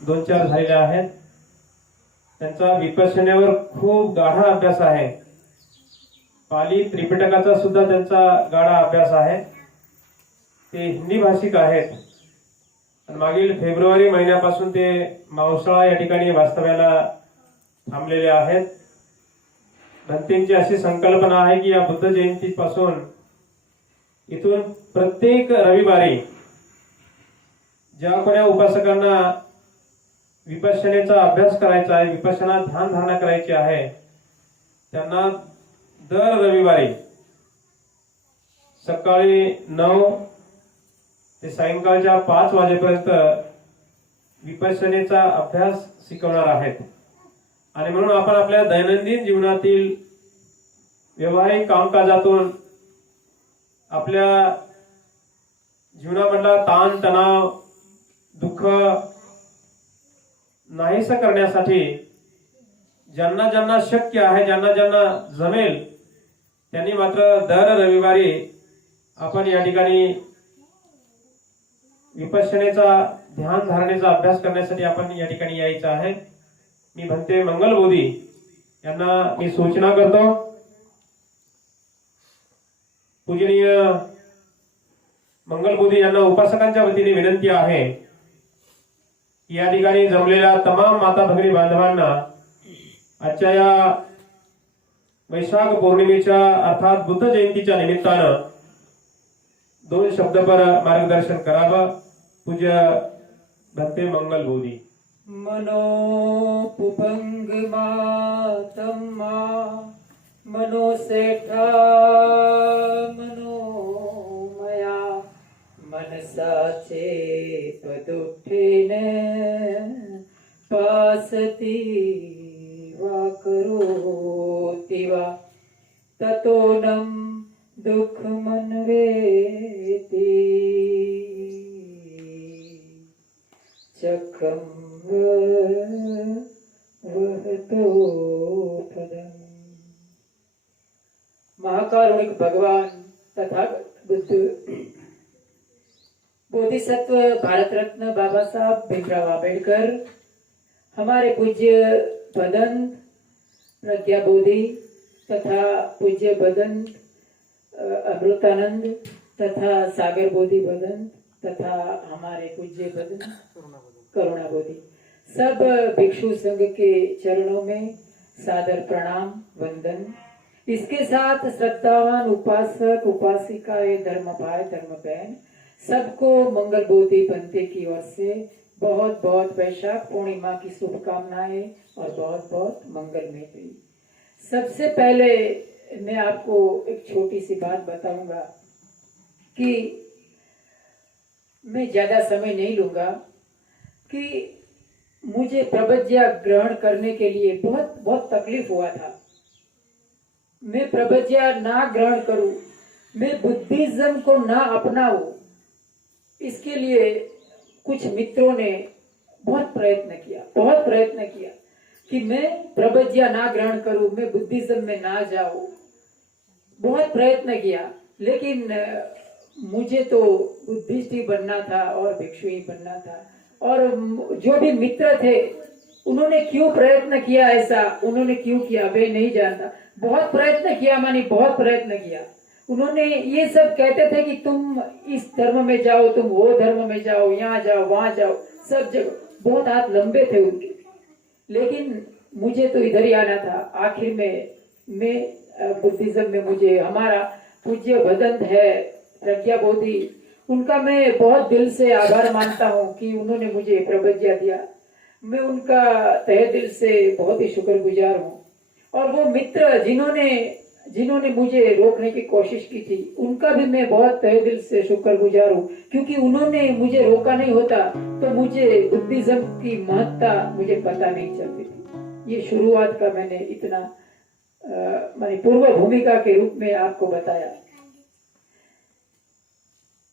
2-4 झालेल्या आहेत. त्यांचा विपश्यनेवर खूप गाढा अभ्यास आहे. पाली त्रिपिटकाचा सुद्धा त्यांचा गाढा अभ्यास आहे. ते हिंदी भाषिक आहेत. मागील फेब्रुवारी महिन्यापासून ते मावसाळा या ठिकाणी वास्तव्याला थांबलेले आहेत. भंतेंची अशी संकल्पना आहे की या बुद्ध जयंतीपासून इथून प्रत्येक रविवारी ज्या कोण्या उपासकांना विपश्यनेचा अभ्यास करायचा आहे, विपश्यना ध्यान धारणा करायची आहे, त्यांना दर रविवारी सकाळी 9 ते सायंकाळच्या 5 वाजेपर्यंत विपश्यनेचा अभ्यास शिकवणार आहेत. आणि म्हणून आपण आपल्या दैनंदिन जीवनातील व्यवहारिक कामकाजातून आपल्या जीवनामधला ताण तणाव दुःख नाहीसा करण्यासाठी ज्यांना ज्यांना शक्य आहे, ज्यांना ज्यांना जमेल, त्यांनी मात्र दर रविवारी आपण या ठिकाणी विपश्यनेचा ध्यान धारणेचा अभ्यास करण्यासाठी आपण या ठिकाणी यायचं आहे. मी भंते मंगलबोधी यांना मी सूचना करतो. पूजनीय मंगलबोधी यांना उपासकांच्या वतीने विनंती आहे की या ठिकाणी जमलेल्या तमाम माता भगिनी बांधवांना आजच्या या वैशाख पौर्णिमेच्या अर्थात बुद्ध जयंतीच्या निमित्तानं 2 शब्दपर मार्गदर्शन करावं. पूज्य भंते मंगलबोधी. मनोपुभंगमातम्मा मनोसेठा मनोमया मनसाचे पदुठेने पासती वा करोति वा ततोनं दुःखमन्वेति चक्रं वहतो पदम्. महाकारुणिक भगवान तथा बुद्ध बोधिसत्व भारत रत्न बाबा साहब भीमराव आंबेडकर, हमारे पूज्य भदंत प्रज्ञा बोधि तथा पूज्य भदंत अमृतानंद तथा सागर बोधि भदंत तथा हमारे पूज्य भदंत करुणा बोधि, सब भिक्षु संघ के चरणों में सादर प्रणाम वंदन. इसके साथ श्रद्धावान उपासक उपासिकाएं, धर्म भाई धर्म बहन, सबको मंगल बोधि भंते की ओर से बहुत बहुत वैशाख पूर्णिमा की शुभकामनाएं और बहुत बहुत मंगलमय. सबसे पहले मैं आपको एक छोटी सी बात बताऊंगा कि मैं ज्यादा समय नहीं लूंगा कि मुझे प्रबज्या ग्रहण करने के लिए बहुत बहुत तकलीफ हुआ था. मैं प्रबज्या ना ग्रहण करूं, मैं बुद्धिज्म को ना अपनाऊं, इसके लिए कुछ मित्रों ने बहुत प्रयत्न किया कि मैं प्रबज्या ना ग्रहण करूं, मैं बुद्धिज्म में ना जाऊं. बहुत प्रयत्न किया, लेकिन मुझे तो बुद्धिस्ट ही बनना था और भिक्षु ही बनना था. और जो भी मित्र थे उन्होंने क्यों प्रयत्न किया, ऐसा उन्होंने क्यों किया वे नहीं जानता. बहुत प्रयत्न किया, मानी बहुत प्रयत्न किया. उन्होंने ये सब कहते थे कि तुम इस धर्म में जाओ, तुम वो धर्म में जाओ, यहाँ जाओ वहां जाओ, सब जगह बहुत हाथ लंबे थे उनके. लेकिन मुझे तो इधर ही आना था. आखिर में मैं बुद्धिज्म में, मुझे हमारा पूज्य भदंत है प्रज्ञा बोधि, उनका मैं बहुत दिल से आभार मानता हूँ कि उन्होंने मुझे प्रबज्या दिया. मैं उनका तहे दिल से बहुत ही शुक्रगुजार हूँ. और वो मित्र जिन्होंने मुझे रोकने की कोशिश की थी, उनका भी मैं बहुत तहे दिल से शुक्रगुजार हूँ, क्योंकि उन्होंने मुझे रोका नहीं होता तो मुझे बुद्धिज्म की महत्ता मुझे पता नहीं चलती थी. ये शुरुआत का मैंने इतना मानी पूर्व भूमिका के रूप में आपको बताया.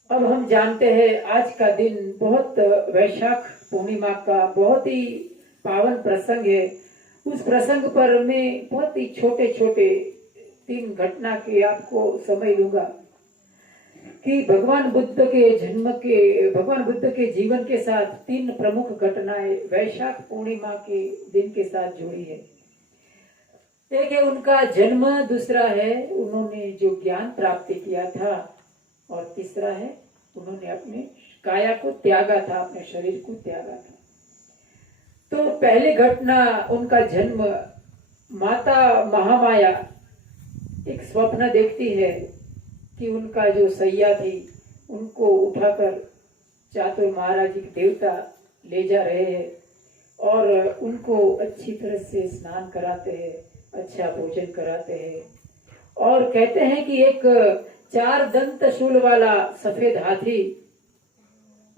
अब हम जानते हैं आज का दिन बहुत वैशाख पूर्णिमा का बहुत ही पावन प्रसंग है. उस प्रसंग पर मैं बहुत ही छोटे छोटे 3 घटना के आपको समय लूंगा. कि भगवान बुद्ध के जीवन के साथ 3 प्रमुख घटनाएं वैशाख पूर्णिमा के दिन के साथ जुड़ी है। एक है उनका जन्म, दूसरा है उन्होंने जो ज्ञान प्राप्ति किया था, और तीसरा है उन्होंने अपने काया को त्यागा था, अपने शरीर को त्यागा था। तो पहली घटना उनका जन्म, माता महामाया एक स्वप्न देखती है कि उनका जो सैया थी उनको उठाकर चातुर महाराज के देवता ले जा रहे हैं और उनको अच्छी तरह से स्नान कराते हैं, अच्छा भोजन कराते हैं, और कहते हैं कि एक 4 दंत शूल वाला सफेद हाथी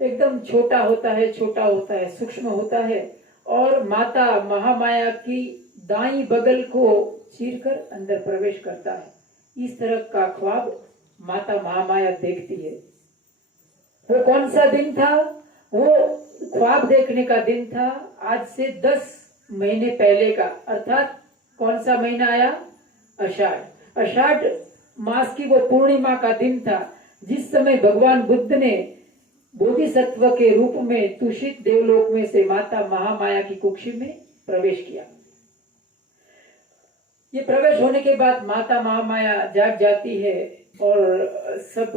एकदम छोटा होता है, सूक्ष्म होता है, और माता महामाया की दाई बगल को चीरकर अंदर प्रवेश करता है। इस तरह का ख्वाब माता महामाया देखती है। वो कौन सा दिन था? वो ख्वाब देखने का दिन था आज से 10 महीने पहले का, अर्थात कौन सा महीना आया? आषाढ़। आषाढ़ मास की वो पूर्णिमा का दिन था, जिस समय भगवान बुद्ध ने बोधिसत्व के रूप में तुषित देवलोक में से माता महामाया की कुक्षी में प्रवेश किया। ये प्रवेश होने के बाद माता महामाया जाग जाती है और सब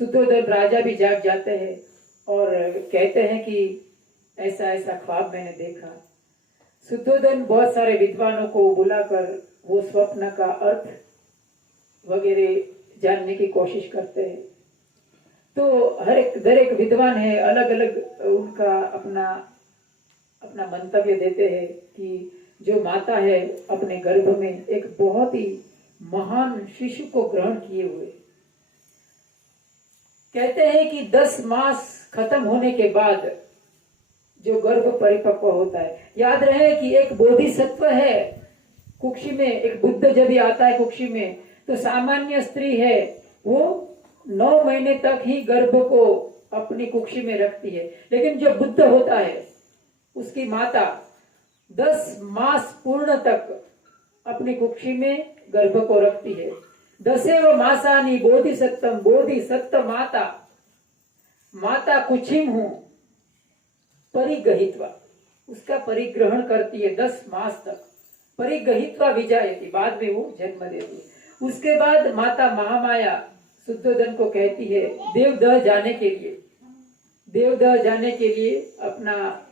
शुद्धोधन राजा भी जाग जाते हैं और कहते हैं कि ऐसा ऐसा ख्वाब मैंने देखा। शुद्धोधन बहुत सारे विद्वानों को बुलाकर वो स्वप्न का अर्थ वगैरह जानने की कोशिश करते हैं। तो हर एक विद्वान है, अलग अलग उनका अपना मंतव्य देते हैं कि जो माता है अपने गर्भ में एक बहुत ही महान शिशु को ग्रहण किए हुए। कहते हैं कि 10 मास खत्म होने के बाद जो गर्भ परिपक्व होता है, याद रहे कि एक बोधिसत्व है कुक्षी में, एक बुद्ध जब भी आता है कुक्षी में, तो सामान्य स्त्री है वो 9 महीने तक ही गर्भ को अपनी कुक्षी में रखती है, लेकिन जो बुद्ध होता है उसकी माता 10 मास पूर्ण तक अपनी कुक्षी में गर्भ को रखती है। 10 मासानी बोधिसत्वम बोधिसत्व माता कुक्षिम हूं परिगहित्वा, उसका परिग्रहण करती है 10 मास तक। परिगहित्वा विजायति, बाद में वो जन्म देती है। उसके बाद माता महामाया शुद्धोधन को कहती है देवदह जाने के लिए अपना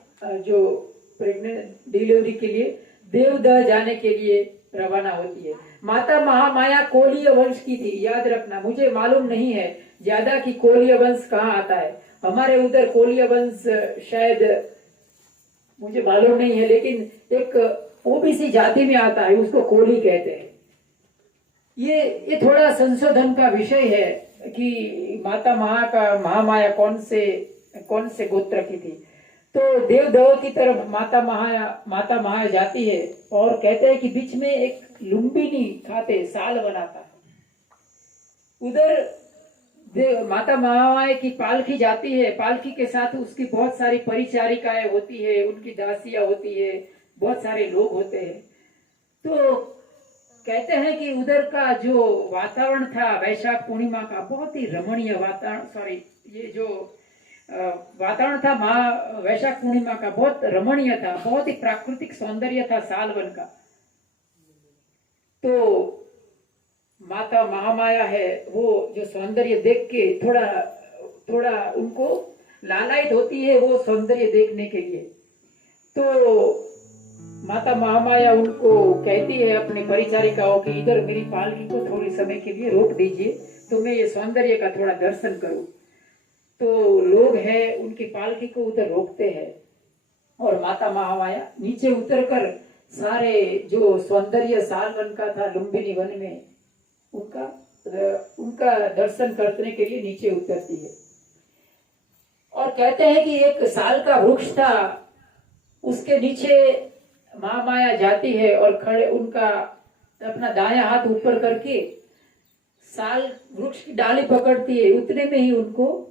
जो प्रेग्नेंट डिलीवरी के लिए देवदह जाने के लिए रवाना होती है। माता महामाया कोलीय वंश की थी, याद रखना। मुझे मालूम नहीं है ज्यादा कि कोलीय वंश कहाँ आता है, हमारे उधर कोलीय वंश शायद मुझे मालूम नहीं है, लेकिन एक ओबीसी जाति में आता है, उसको कोली कहते हैं। ये थोड़ा संशोधन का विषय है कि माता महामाया कौन से गोत्र की थी। तो देवदह की तरफ माता महामाया जाती है और कहते हैं कि बीच में एक लुम्बिनी खाते साल बनाता है। उधर माता महामाया की पालकी जाती है, पालकी के साथ उसकी बहुत सारी परिचारिकाएं होती है, उनकी दासियां होती है, बहुत सारे लोग होते हैं। तो कहते हैं कि उधर का जो वातावरण था वैशाख पूर्णिमा का, बहुत ही रमणीय वातावरण, ये जो वातावरण था वैशाख पूर्णिमा का बहुत रमणीय था, बहुत ही प्राकृतिक सौंदर्य था सालवन का। तो माता महामाया है वो जो सौंदर्य देख के थोड़ा उनको लालायित होती है वो सौंदर्य देखने के लिए। तो माता महामाया उनको कहती है अपने परिचारिकाओं की इधर मेरी पालकी को थोड़े समय के लिए रोक दीजिए तो मैं ये सौंदर्य का थोड़ा दर्शन करूं। तो लोग हैं उनकी पालकी को उधर रोकते हैं और माता महामाया नीचे उतरकर सारे जो सौंदर्य सालवन का था लुम्बिनी वन में उनका दर्शन करने के लिए नीचे उतरती है। और कहते हैं कि एक साल का वृक्ष था, उसके नीचे महामाया जाती है और खड़े उनका अपना दायां हाथ ऊपर करके साल वृक्ष की डाली पकड़ती है। उतने में ही उनको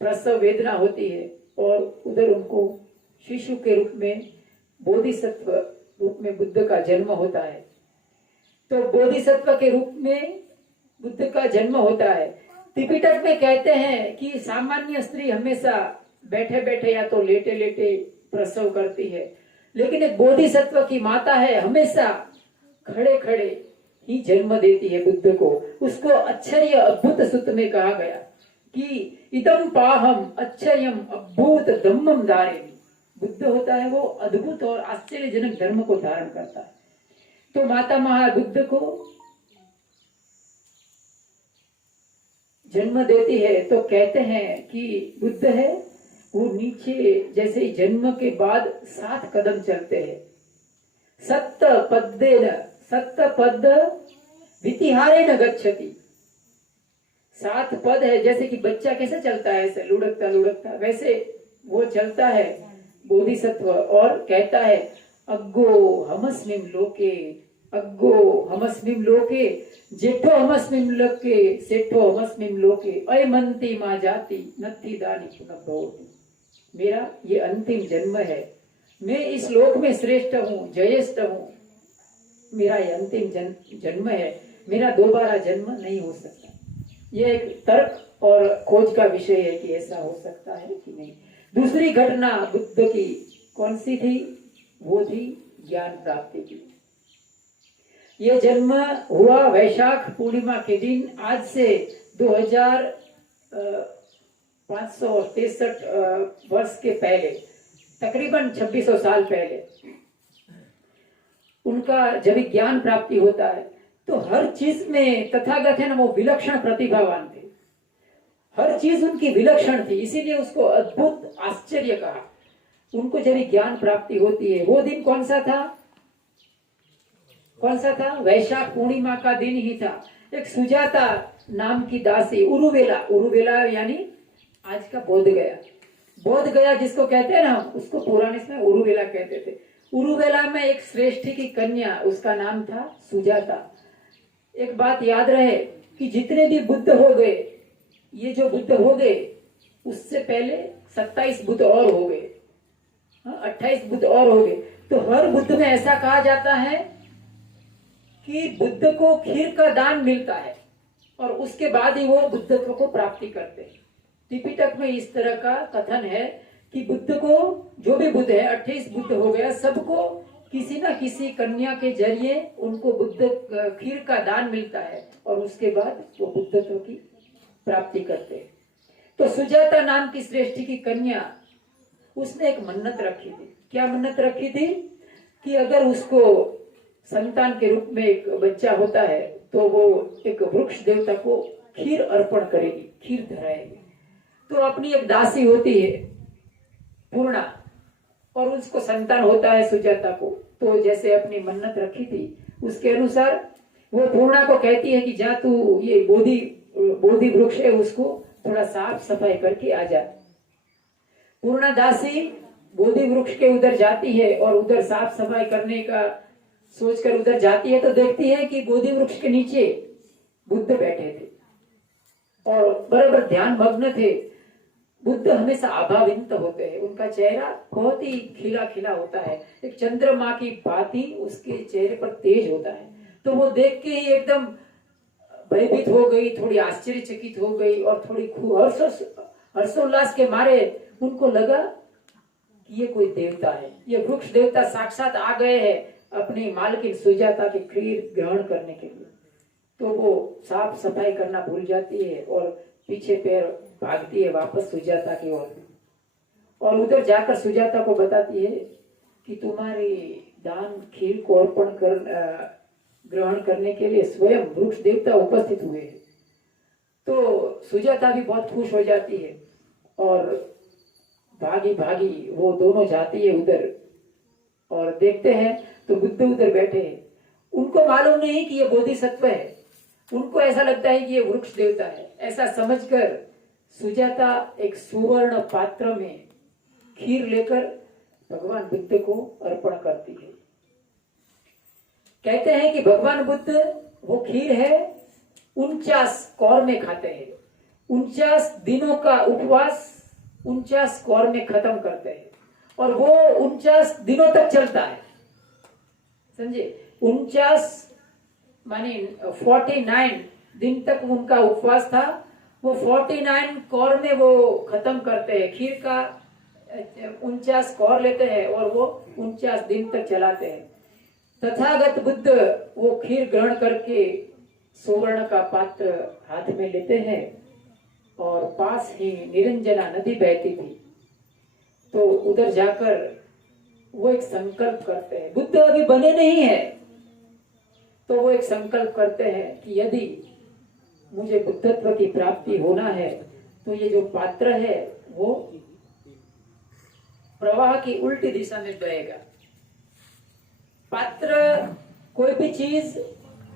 प्रसव वेदना होती है और उधर उनको शिशु के रूप में बोधिसत्व रूप में बुद्ध का जन्म होता है। तो बोधिसत्व के रूप में बुद्ध का जन्म होता है। त्रिपिटक में कहते हैं कि सामान्य स्त्री हमेशा बैठे बैठे या तो लेटे लेटे प्रसव करती है, लेकिन एक बोधिसत्व की माता है, हमेशा खड़े खड़े ही जन्म देती है बुद्ध को। उसको आश्चर्य अद्भुत सूत्र में कहा गया कि इदम पाहम आश्चर्यम अद्भुत धम्मम धारे। बुद्ध होता है वो अद्भुत और आश्चर्यजनक धर्म को धारण करता है। तो माता महाबुद्ध को जन्म देती है तो कहते हैं कि बुद्ध है वो नीचे जैसे ही जन्म के बाद 7 कदम चलते हैं। सत्त पद वितिहारे न गच्छति। 7 पद है, जैसे कि बच्चा कैसे चलता है ऐसे लुढ़कता लुढ़कता, वैसे वो चलता है बोधिसत्व और कहता है अग्गो हमस्मिम लोके, अग्गो हमस्मिम लोके, जेठो हमस्मिम लोके, सेठो हमस्मिम लोके, अयमंती मा जाति नत्थि दानी पुनः भवति। मेरा ये अंतिम जन्म है, मैं इस लोक में श्रेष्ठ हूँ, जयेष्ठ हूँ, मेरा ये अंतिम जन्म है, मेरा दोबारा जन्म नहीं हो सकता। ये एक तर्क और खोज का विषय है कि ऐसा हो सकता है कि नहीं। दूसरी घटना बुद्ध की कौन सी थी? वो थी ज्ञान प्राप्ति की। ये जन्म हुआ वैशाख पूर्णिमा के दिन, आज से 2563 वर्ष के पहले, तकरीबन 2600 साल पहले उनका जब ज्ञान प्राप्ति होता है तो हर चीज में तथागत है ना वो विलक्षण प्रतिभावान थे। हर चीज उनकी विलक्षण थी, इसीलिए उसको अद्भुत आश्चर्य कहा। उनको जब ज्ञान प्राप्ति होती है, वो दिन कौन सा था? कौन सा था? वैशाख पूर्णिमा का दिन ही था। एक सुजाता नाम की दासी, उरुवेला, उरुवेला यानी आज का बोध गया, बोध गया जिसको कहते हैं ना, उसको पुराने में उरुवेला कहते थे। उरुवेला में एक श्रेष्ठी की कन्या, उसका नाम था सुजाता। एक बात याद रहे कि जितने भी बुद्ध हो गए, ये जो बुद्ध हो गए उससे पहले 27 बुद्ध और हो गए, 28 बुद्ध और हो गए। तो हर बुद्ध में ऐसा कहा जाता है कि बुद्ध को खीर का दान मिलता है और उसके बाद ही वो बुद्धत्व को प्राप्ति करते हैं। त्रिपिटक में इस तरह का कथन है कि बुद्ध को, जो भी बुद्ध है, 28 बुद्ध हो गया, सबको किसी न किसी कन्या के जरिए उनको बुद्ध खीर का दान मिलता है और उसके बाद वो बुद्धत्व की प्राप्ति करते हैं। तो सुजाता नाम की श्रेष्ठी की कन्या, उसने एक मन्नत रखी थी। क्या मन्नत रखी थी? कि अगर उसको संतान के रूप में एक बच्चा होता है तो वो एक वृक्ष देवता को खीर अर्पण करेगी, खीर धराएगी। तो अपनी एक दासी होती है पूर्णा, और उसको संतान होता है सुजाता को। तो जैसे अपनी मन्नत रखी थी उसके अनुसार वो पूर्णा को कहती है कि जा तू ये बोधि वृक्ष है उसको थोड़ा साफ सफाई करके आ जा। पूर्णा दासी बोधि वृक्ष के उधर जाती है और उधर साफ सफाई करने का सोचकर उधर जाती है तो देखती है कि बोधि वृक्ष के नीचे बुद्ध बैठे थे और बराबर ध्यान मग्न थे। बुद्ध हमेशा अभावित होते हैं, उनका चेहरा बहुत ही खिला खिला होता है, एक चंद्रमा की भांति उसके चेहरे पर तेज होता है। तो वो देख के ही एकदम भयभीत हो गई, थोड़ी आश्चर्यचकित हो गई और थोड़ी हर्षोल्लास के मारे उनको लगा कि ये कोई देवता है, ये वृक्ष देवता साक्षात आ गए हैं अपनी मालकिन सुजाता की खीर ग्रहण करने के लिए। तो वो साफ सफाई करना भूल जाती है और पीछे पैर भागती है वापस सुजाता की ओर और उधर जाकर सुजाता को बताती है कि तुम्हारी दान खीर को अर्पण कर ग्रहण करने के लिए स्वयं वृक्ष देवता उपस्थित हुए हैं। तो सुजाता भी बहुत खुश हो जाती है और भागी भागी वो दोनों जाती है उधर और देखते हैं तो बुद्ध उधर बैठे हैं। उनको मालूम नहीं कि ये बोधिसत्व है, उनको ऐसा लगता है कि ये वृक्ष देवता है। ऐसा समझकर सुजाता एक सुवर्ण पात्र में खीर लेकर भगवान बुद्ध को अर्पण करती है। कहते हैं कि भगवान बुद्ध वो खीर है 49 कौर में खाते हैं, 49 दिनों का उपवास 49 कौर में खत्म करते हैं और वो 49 दिनों तक चलता है। समझे? 49 माने 49 दिन तक उनका उपवास था वो 49 कौर में वो खत्म करते हैं। खीर का 49 कौर लेते हैं और वो 49 दिन तक चलाते हैं। तथागत बुद्ध वो खीर ग्रहण करके सुवर्ण का पात्र हाथ में लेते हैं और पास ही निरंजना नदी बहती थी, तो उधर जाकर वो एक संकल्प करते हैं। बुद्ध अभी बने नहीं है, तो वो एक संकल्प करते हैं कि यदि मुझे बुद्धत्व की प्राप्ति होना है तो ये जो पात्र है वो प्रवाह की उल्टी दिशा में बहेगा। पात्र, कोई भी चीज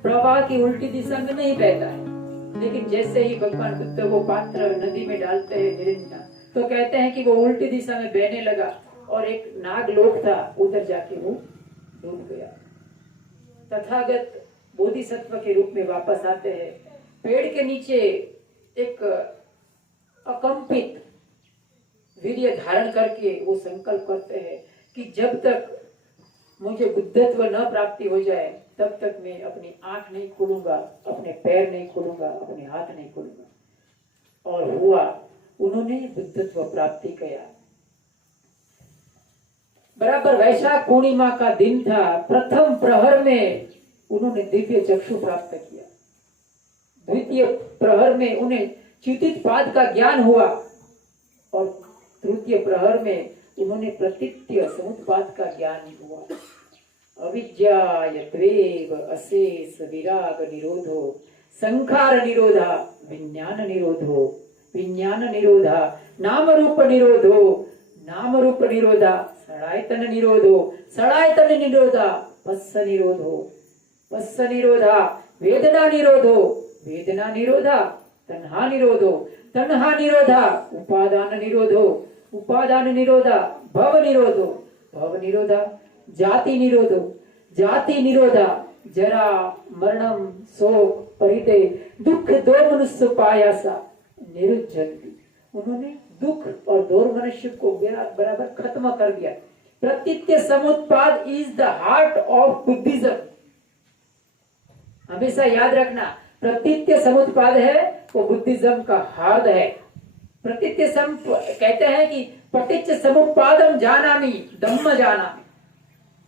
प्रवाह की उल्टी दिशा में नहीं बहता है, लेकिन जैसे ही भगवान बुद्ध वो पात्र नदी में डालते हैं निरंजना, तो कहते हैं कि वो उल्टी दिशा में बहने लगा और एक नागलोक था, उधर जाके वो डूब गया। तथागत बोधिसत्व के रूप में वापस आते हैं। पेड़ के नीचे एक अकंपित वीर्य धारण करके वो संकल्प करते हैं कि जब तक मुझे बुद्धत्व न प्राप्ति हो जाए तब तक मैं अपनी आंख नहीं खोलूंगा, अपने पैर नहीं खोलूंगा, अपने हाथ नहीं खोलूंगा। और हुआ, उन्होंने बुद्धत्व प्राप्ति किया। बराबर वैशाख पूर्णिमा का दिन था। प्रथम प्रहर में उन्होंने दिव्य चक्षु प्राप्त किया। द्वितीय प्रहर में उन्हें च्युतित पाद का ज्ञान हुआ और तृतीय प्रहर में उन्होंने प्रतीत्य समुत्पाद का ज्ञान हुआ। अविद्यायत्वेव अशेष विराग निरोधो संखार निरोधा विज्ञान निरोधो विज्ञान निरोधा नाम रूप निरोधो नाम रूप निरोधा षडायतन निरोधो षडायतन निरोधा पस्स निरोधो पस्स निरोधा वेदना निरोधो वेदना निरोधा तन्हा निरोधो तन्हा निरोधा उपादान निरोधो उपादान निरोधा भव निरोधो भव निरोधा जाति निरोधो जाति निरोधा जरा मरणम शोक परिदय दुख दो मनुष्य पायासा निरुद्धंति। उन्होंने दुख और दो मनुष्य को बराबर खत्म कर दिया। Pratitya Samutpada is the heart of Buddhism. हमेशा याद रखना, प्रतीत्य समुत्पाद है वो बुद्धिज्म का हार्द है। प्रतीत्य कहते हैं कि पटिच्च समुत्पादम जानामि धम्म जानामि।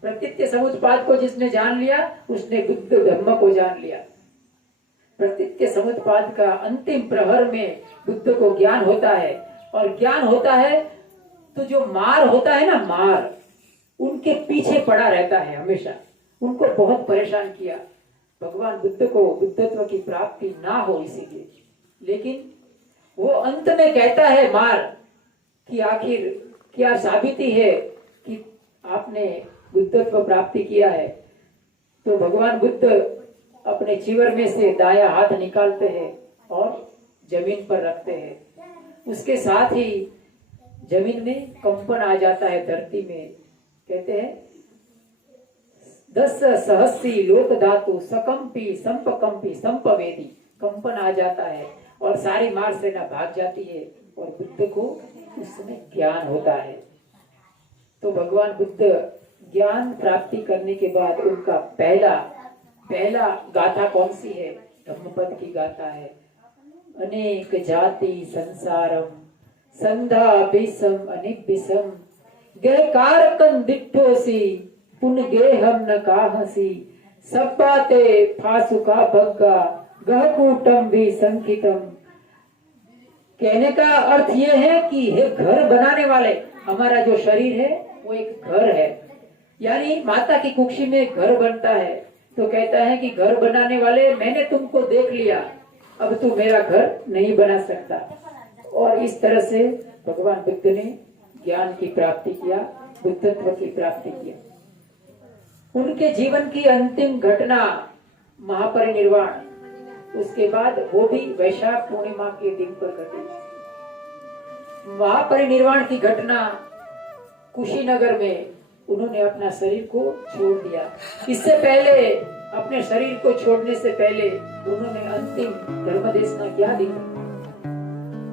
प्रतीत्य समुत्पाद को जिसने जान लिया उसने बुद्ध धम्म को जान लिया। प्रतीत्य समुत्पाद का अंतिम प्रहर में बुद्ध को ज्ञान होता है, और ज्ञान होता है तो जो मार होता है ना, मार उनके पीछे पड़ा रहता है हमेशा, उनको बहुत परेशान किया। भगवान बुद्ध को बुद्धत्व की प्राप्ति ना हो इसीलिए, लेकिन वो अंत में कहता है मार कि आखिर क्या साबिती है कि आपने बुद्धत्व प्राप्ति किया है। तो भगवान बुद्ध अपने चिवर में से दाया हाथ निकालते हैं और जमीन पर रखते हैं। उसके साथ ही जमीन में कंपन आ जाता है, धरती में। कहते हैं 10 सहस्री लोक धातु सकंपी संपकंपी संपवेदी। कंपन आ जाता है और सारी मार सेना भाग जाती है और बुद्ध को उस समय ज्ञान होता है। तो भगवान बुद्ध ज्ञान प्राप्ति करने के बाद उनका पहला गाथा कौन सी है? धम्मपद की गाथा है। अनेक जाति संसारम संधा बिसम अनिबिसम गह कारकन दिठोसी पुन गे हम न काहसी सब बाते फासुका भग्गा गह कूटम भी संकितम। कहने का अर्थ यह है कि हे घर बनाने वाले, हमारा जो शरीर है वो एक घर है, यानी माता की कुक्षी में घर बनता है। तो कहता है कि घर बनाने वाले, मैंने तुमको देख लिया, अब तू मेरा घर नहीं बना सकता। और इस तरह से भगवान बुद्ध ने ज्ञान की प्राप्ति किया, बुद्धत्व की प्राप्ति किया। उनके जीवन की अंतिम घटना महापरिनिर्वाण, उसके बाद वो भी वैशाख पूर्णिमा के दिन पर घटी। महापरिनिर्वाण की घटना कुशीनगर में उन्होंने अपना शरीर को छोड़ दिया। इससे पहले, अपने शरीर को छोड़ने से पहले उन्होंने अंतिम धर्मदेशना क्या दी?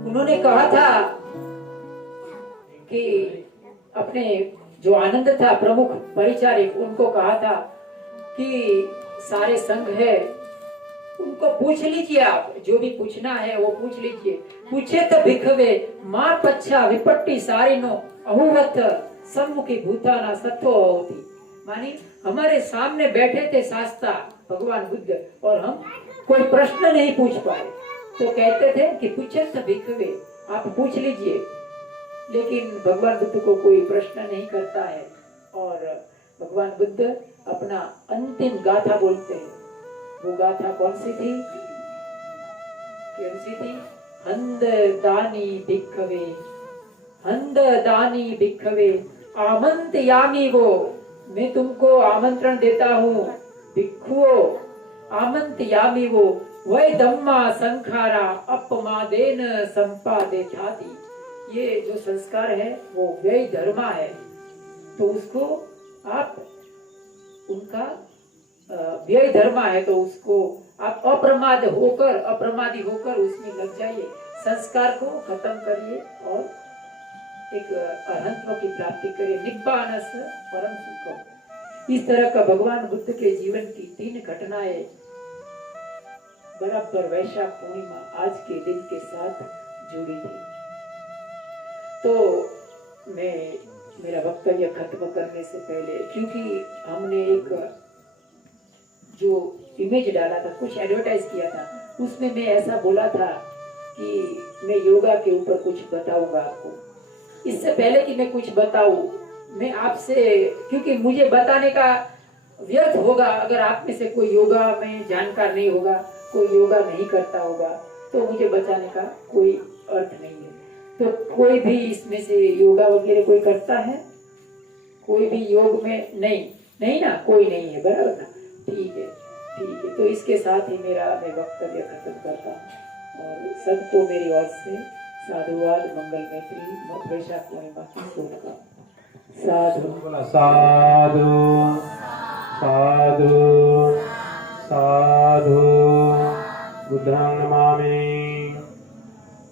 उन्होंने कहा था कि अपने जो आनंद था प्रमुख परिचारिक, उनको कहा था कि सारे संघ है उनको पूछ लीजिए, आप जो भी पूछना है वो पूछ लीजिए। पूछे तो भिखवे मां पच्छा विपट्टी सारिनो अहुवत सम्मुखी भूताना सत्तो होती। मानी हमारे सामने बैठे थे शास्ता भगवान बुद्ध और हम कोई प्रश्न नहीं पूछ पाए, तो कहते थे कि पूछे तो भिखवे, आप पूछ लीजिए। लेकिन भगवान बुद्ध को कोई प्रश्न नहीं करता है और भगवान बुद्ध अपना अंतिम गाथा बोलते हैं। वो गाथा कौन सी थी? हंद दानी भिक्खवे, हंद दानी भिक्खवे आमंत यामी वो, मैं तुमको आमंत्रण देता हूँ भिक्षुओ, आमंत यामी वो वै धम्मा संखारा अपमादेन संपादे थाती। ये जो संस्कार है वो व्यय धर्मा है, तो उसको आप उनका व्यय धर्मा है तो उसको आप अप्रमादी होकर उसमें लग जाइए, संस्कार को खत्म करिए और एक अरहंत्व की प्राप्ति करिए। निब्बानस परम सुखम। इस तरह का भगवान बुद्ध के जीवन की 3 घटनाएं बराबर वैशाख पूर्णिमा आज के दिन के साथ जुड़ी थी। तो मैं मेरा वक्तव्य खत्म करने से पहले, क्योंकि हमने एक जो इमेज डाला था, कुछ एडवर्टाइज किया था, उसमें मैं ऐसा बोला था कि मैं योगा के ऊपर कुछ बताऊंगा आपको। इससे पहले कि मैं कुछ बताऊं, मैं आपसे, क्योंकि मुझे बताने का व्यर्थ होगा अगर आप में से कोई योगा में जानकार नहीं होगा, कोई योगा नहीं करता होगा, तो मुझे बचाने का कोई अर्थ नहीं है। तो कोई भी इसमें से योगा वगैरह कोई करता है? कोई भी योग में नहीं ना, कोई नहीं है, बराबर ना? ठीक है। तो इसके साथ ही मैं वक्तव्य खत्म करता हूँ और सबको मेरी ओर से साधुवाद, मंगल मैत्री, वैशाख पूर्णिमा की शुभकामनाएं। साधु साधु साधु साधु। बुद्धं नमामि,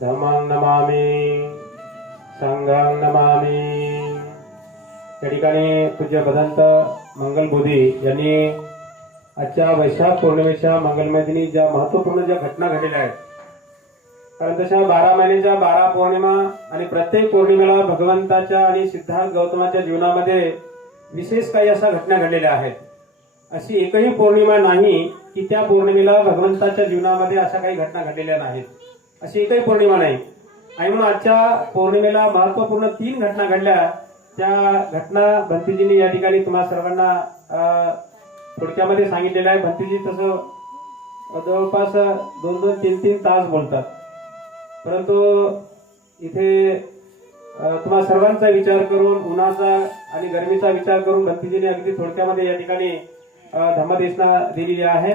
धम्मं नमामि, संघं नमामि। या ठिकाणी पूज्य भदंत मंगलबोधी यांनी आजच्या वैशाख पौर्णिमेच्या मंगलमय दिनी ज्या महत्त्वपूर्ण ज्या घटना घडलेल्या आहेत, कारण तशा 12 महिन्याच्या 12 पौर्णिमा आणि प्रत्येक पौर्णिमेला भगवंताच्या आणि सिद्धार्थ गौतमाच्या जीवनामध्ये विशेष काही अशा घटना घडलेल्या आहेत। अशी एकही पौर्णिमा नाही की त्या पौर्णिमेला भगवंताच्या जीवनामध्ये अशा काही घटना घडलेल्या नाहीत, अशी एकही पौर्णिमा नाही। आणि म्हणून आजच्या पौर्णिमेला महत्त्वपूर्ण 3 घटना घडल्या। त्या घटना भंतीजींनी या ठिकाणी तुम्हा सर्वांना थोडक्यामध्ये सांगितलेलं आहे। भंतीजी तसं जवळपास 2-2, 3-3 तास बोलतात, परंतु इथे तुम्हा सर्वांचा विचार करून, उन्हाचा आणि गरमीचा विचार करून भंतीजीने अगदी थोडक्यामध्ये या ठिकाणी धम्मदेशना दिलेली आहे।